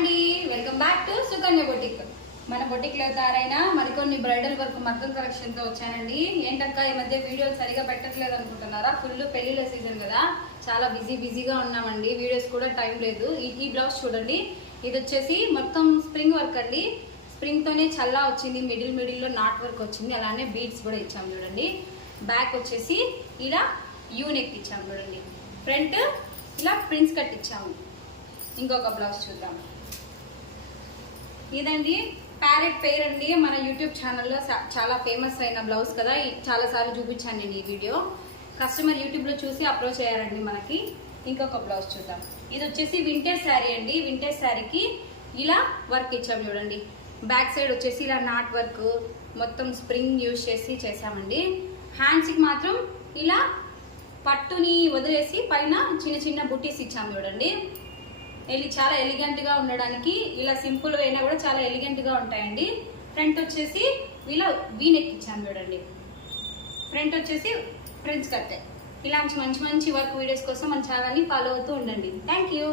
అండి, welcome back to Sukanya boutique. మన boutique లో తయారైన మరికొన్ని బ్రైడల్ వర్క్ మగ్గం కలెక్షన్ తో వచ్చానండి. ఏంటక్క ఈ మధ్య వీడియోలు సరిగా పెట్టట్లేదు అనుకుంటున్నారా? ఫుల్ పెళ్లిళ్ళ సీజన్ కదా, చాలా బిజీగా ఉన్నామండి. వీడియోస్ కూడా టైం లేదు. ఈ బ్లౌజ్ చూడండి, ఇది వచ్చేసి మొత్తం స్ప్రింగ్ వర్క్ అండి. స్ప్రింగ్ తోనే చల్లా వచ్చింది, మిడిల్ లో నాట్ వర్క్ వచ్చింది, అలానే బీడ్స్ కూడా ఇచ్చాము చూడండి. బ్యాక్ వచ్చేసి ఇలా యూ నెక్ ఇచ్చాము చూడండి. ఫ్రంట్ ఇలా ప్రిన్స్ కట్ ఇచ్చాము. ఇంకొక బ్లౌజ్ చూద్దాం. ఇదండి ప్యారెట్ పేర్ అండి, మన యూట్యూబ్ ఛానల్లో చాలా ఫేమస్ అయిన బ్లౌజ్ కదా, చాలా సార్లు చూపించాను నేను ఈ వీడియో. కస్టమర్ యూట్యూబ్లో చూసి అప్రోచ్ అయ్యారండి మనకి. ఇంకొక బ్లౌజ్ చూద్దాం. ఇది వచ్చేసి వింటేజ్ శారీ అండి. వింటేజ్ శారీకి ఇలా వర్క్ ఇచ్చాము చూడండి. బ్యాక్ సైడ్ వచ్చేసి ఇలా నాట్ వర్క్, మొత్తం స్ప్రింగ్ యూజ్ చేసి చేసామండి. హ్యాండ్స్కి మాత్రం ఇలా పట్టుని వదిలేసి పైన చిన్న బుట్టీస్ ఇచ్చాము చూడండి. చాలా ఎలిగెంట్గా ఉండడానికి, ఇలా సింపుల్ అయినా కూడా చాలా ఎలిగెంట్గా ఉంటాయండి. ఫ్రంట్ వచ్చేసి ఇలా వీ నెక్ ఇచ్చాము చూడండి. ఫ్రంట్ వచ్చేసి ప్రిన్స్ కట్. ఇలాంటి మంచి వర్క్ వీడియోస్ కోసం మన ఛానల్ని ఫాలో అవుతూ ఉండండి. Thank you.